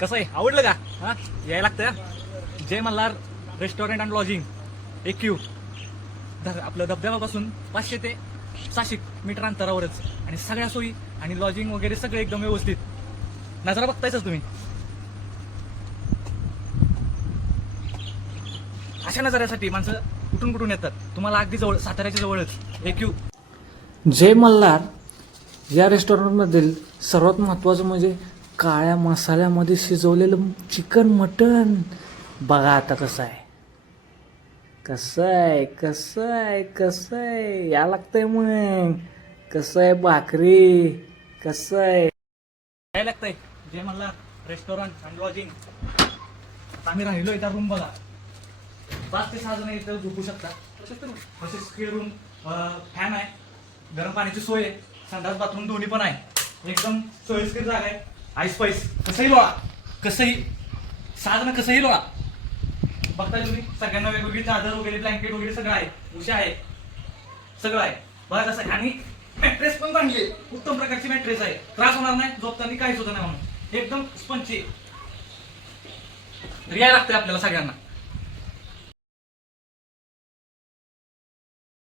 कसं आहे, आवडलं का? हा, यायला लागतं Jai Malhar restaurant and lodging AQ. आपलं धबधब्यापासून 500 ते 600 मीटर अंतरावरच, आणि सगळ्या सोयी आणि लॉजिंग वगैरे सगळं एकदम व्यवस्थित. नजरा बघतायच तुम्ही. अशा नजऱ्यासाठी माणसं कुठून कुठून येतात. तुम्हाला अगदी जवळ, साताऱ्याच्या जवळच AQ. जय मल्हार या रेस्टॉरंटमधील सर्वात महत्त्वाचं म्हणजे काळ्या मसाल्यामध्ये शिजवलेलं चिकन मटन. बघा आता कसं आहे, कसं आहे, कसं आहे, कसं आहे, या लागतंय मग. कसं आहे भाकरी, कसं आहे. काय लागतंय जय मल्हार रेस्टॉरंट अँड लॉजिंग. आम्ही राहिलोय त्या रूम बघा. 5 ते 6 जण इथं झोपू शकता. तसेच स्क्रीन रूम, फॅन आहे, गरम पाण्याची सोय आहे, संडास बाथरूम दोन्ही पण आहे. एकदम सोयीस्कर जागा आहे. आईस पाईस कसंही लोळा, कसंही 6 जण कसंही लोळा. बघताय तुम्ही, सगळ्यांना वेगवेगळी चादर वगैरे, ब्लँकेट वगैरे सगळं आहे, उशा आहे, सगळं आहे बघा कसं. आणि मॅट्रेस पण चांगली आहे, उत्तम प्रकारची मॅट्रेस आहे. त्रास होणार नाही झोपताना, काहीच होत नाही म्हणून एकदम स्पंची. यायला लागतंय आपल्याला सगळ्यांना.